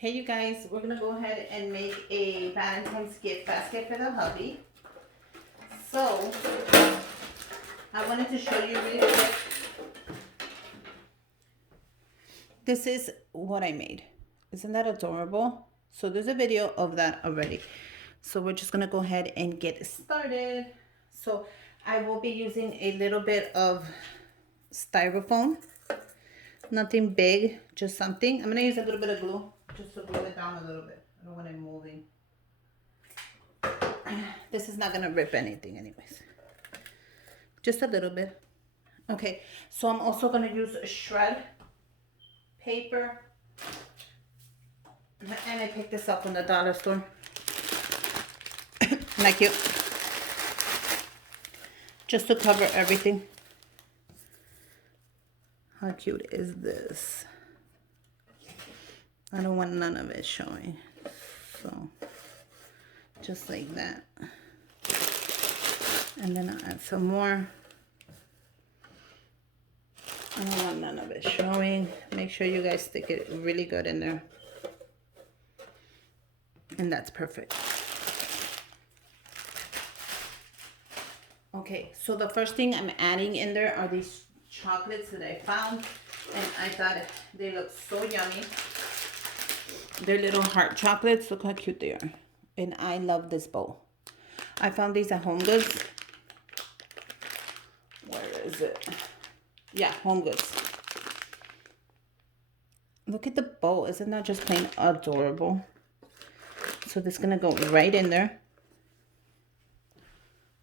Hey you guys, we're gonna go ahead and make a Valentine's gift basket for the hubby. So I wanted to show you really quick. This is what I made. Isn't that adorable? So there's a video of that already. So we're just gonna go ahead and get started. So I will be using a little bit of styrofoam. Nothing big, just something. I'm gonna use a little bit of glue just to glue it down a little bit. I don't want it moving. This is not gonna rip anything anyways. Just a little bit. Okay, so I'm also gonna use shred paper. And I picked this up from the dollar store. Like you. Just to cover everything. How cute is this? I don't want none of it showing. So, just like that. And then I'll add some more. I don't want none of it showing. Make sure you guys stick it really good in there. And that's perfect. Okay, so the first thing I'm adding in there are these chocolates that I found. And I thought they look so yummy. They're little heart chocolates. Look how cute they are. And I love this bowl. I found these at Home Goods. Where is it? Yeah, Home Goods. Look at the bowl. Isn't that just plain adorable? So this is going to go right in there.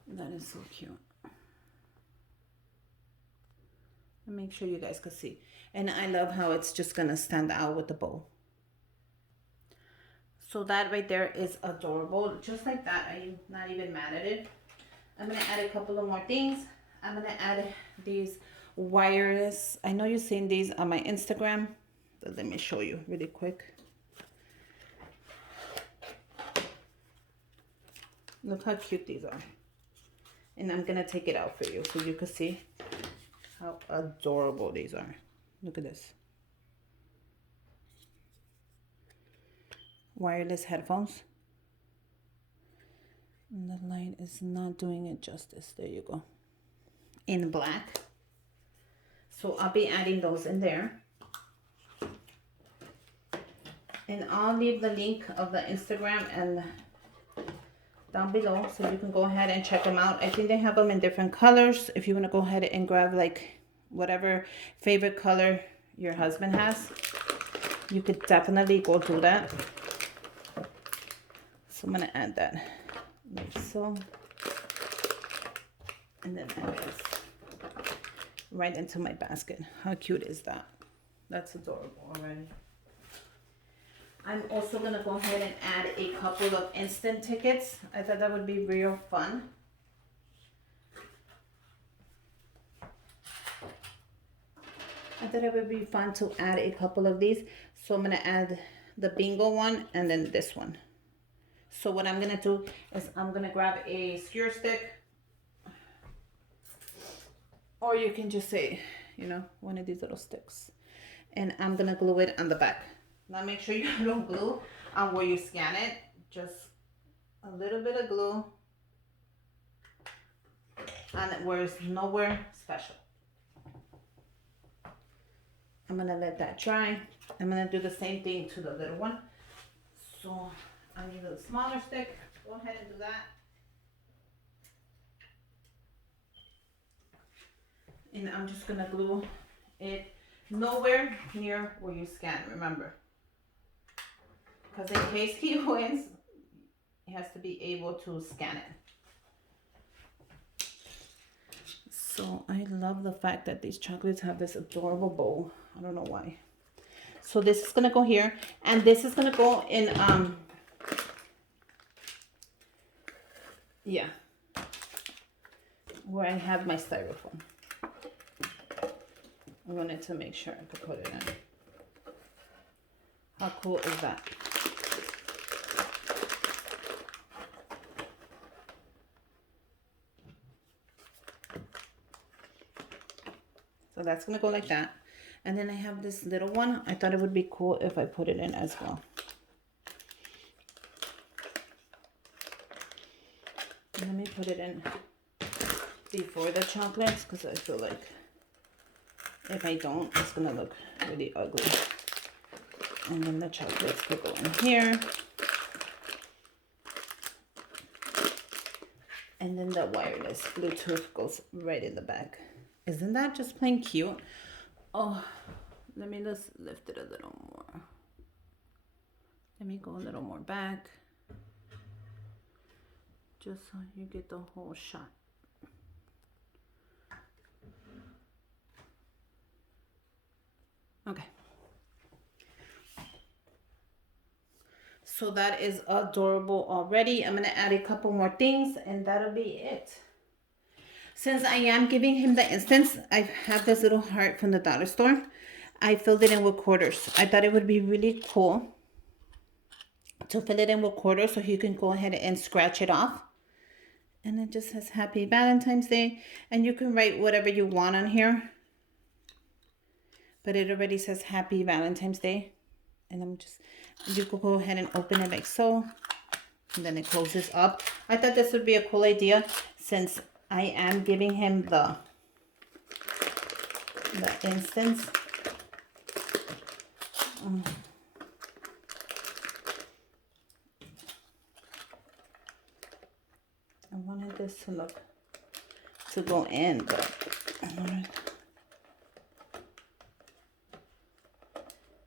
That is so cute. And make sure you guys can see. And I love how it's just going to stand out with the bowl. So that right there is adorable. Just like that, I'm not even mad at it. I'm going to add a couple of more things. I'm going to add these wireless. I know you've seen these on my Instagram. But let me show you really quick. Look how cute these are. And I'm going to take it out for you so you can see how adorable these are. Look at this. Wireless headphones. And the light is not doing it justice. There you go. In black. So I'll be adding those in there. And I'll leave the link of the Instagram and down below so you can go ahead and check them out. I think they have them in different colors. If you want to go ahead and grab like whatever favorite color your husband has, you could definitely go do that. So I'm going to add that like so. And then add this right into my basket. How cute is that? That's adorable already. I'm also going to go ahead and add a couple of instant tickets. I thought that would be real fun. I thought it would be fun to add a couple of these. So I'm going to add the bingo one and then this one. So what I'm going to do is I'm going to grab a skewer stick. Or you can just say, you know, one of these little sticks. And I'm going to glue it on the back. Now make sure you don't glue on where you scan it. Just a little bit of glue on it where it's nowhere special. I'm going to let that dry. I'm going to do the same thing to the little one. So I need a smaller stick. Go ahead and do that. And I'm just going to glue it nowhere near where you scan, remember. Because in case he wins, he has to be able to scan it. So I love the fact that these chocolates have this adorable bowl. I don't know why. So this is going to go here. And this is going to go in, yeah, where I have my styrofoam. I wanted to make sure I could put it in. How cool is that? So that's going to go like that. And then I have this little one. I thought it would be cool if I put it in as well. Let me put it in before the chocolates, because I feel like if I don't, it's gonna look really ugly. And then the chocolates could go in here. And then the wireless Bluetooth goes right in the back. Isn't that just plain cute? Oh, let me just lift it a little more. Let me go a little more back. Just so you get the whole shot. Okay. So that is adorable already. I'm going to add a couple more things and that'll be it. Since I am giving him the instance, I have this little heart from the dollar store. I filled it in with quarters. I thought it would be really cool to fill it in with quarters so he can go ahead and scratch it off. And it just says Happy Valentine's Day. And you can write whatever you want on here. But it already says Happy Valentine's Day. And I'm just, you could go ahead and open it like so. And then it closes up. I thought this would be a cool idea since I am giving him the instance. I wanted this to go in, but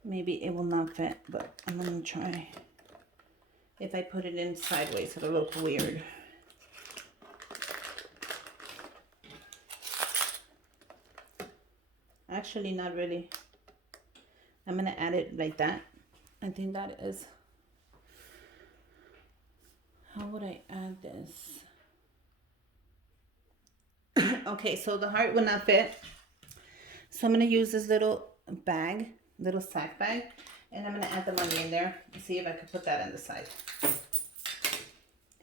maybe it will not fit, but I'm gonna try. If I put it in sideways, it'll look weird. Actually, not really. I'm gonna add it like that. I think that is, how would I add this? Okay, so the heart will not fit. So I'm gonna use this little bag, little sack bag, and I'm gonna add the money in there and see if I can put that on the side.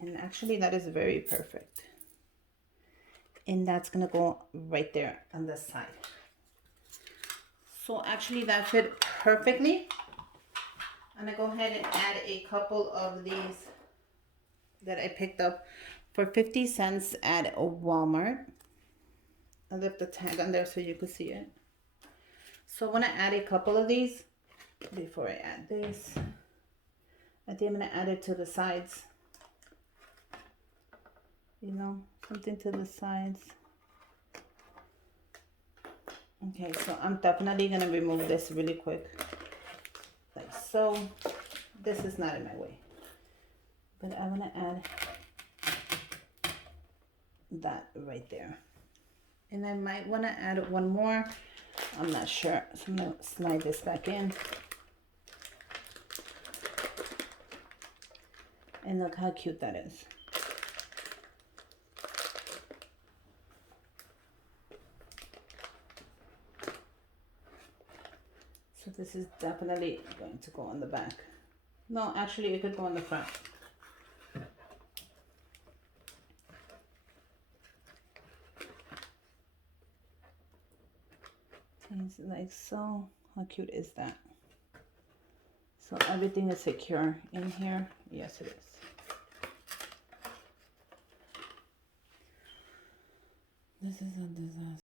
And actually that is very perfect. And that's gonna go right there on the side. So actually that fit perfectly. I'm gonna go ahead and add a couple of these that I picked up for 50 cents at Walmart. I left the tag on there so you could see it. So I want to add a couple of these before I add this. I think I'm going to add it to the sides. You know, something to the sides. Okay, so I'm definitely going to remove this really quick. Like so. This is not in my way. But I want to add that right there. And I might want to add one more. I'm not sure. So I'm going to slide this back in. And look how cute that is. So this is definitely going to go on the back. No, actually it could go on the front. It's like so. How cute is that? So everything is secure in here. Yes, it is. This is a disaster.